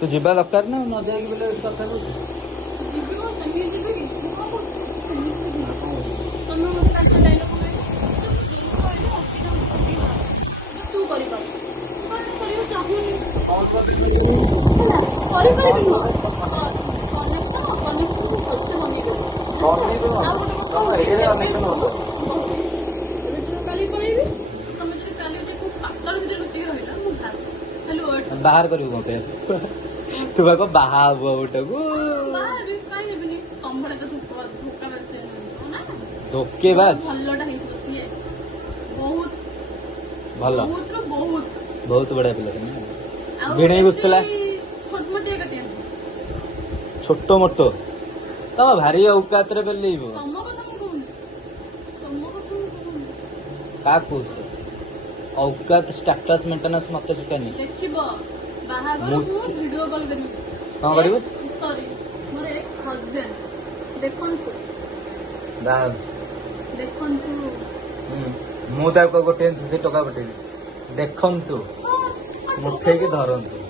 तू जीवा दरकार ना न जाएगी बोले कथा को बाहर करू मत तू को बाहा गोटा को धोकेबाज भल बहुत बड़ा पिला भिणे बसला छोट मोटो तम भारी औकात रे बेलेइब का कौच औकात स्टेटस मेंटेनेंस मत शिखानी वीडियो कॉल करनी कौन करिबो सॉरी मोर एक्स हस्बैंड देखंतु देखंतु मु गोटे से टका पठेबी देखंतु मुठे की धरंतु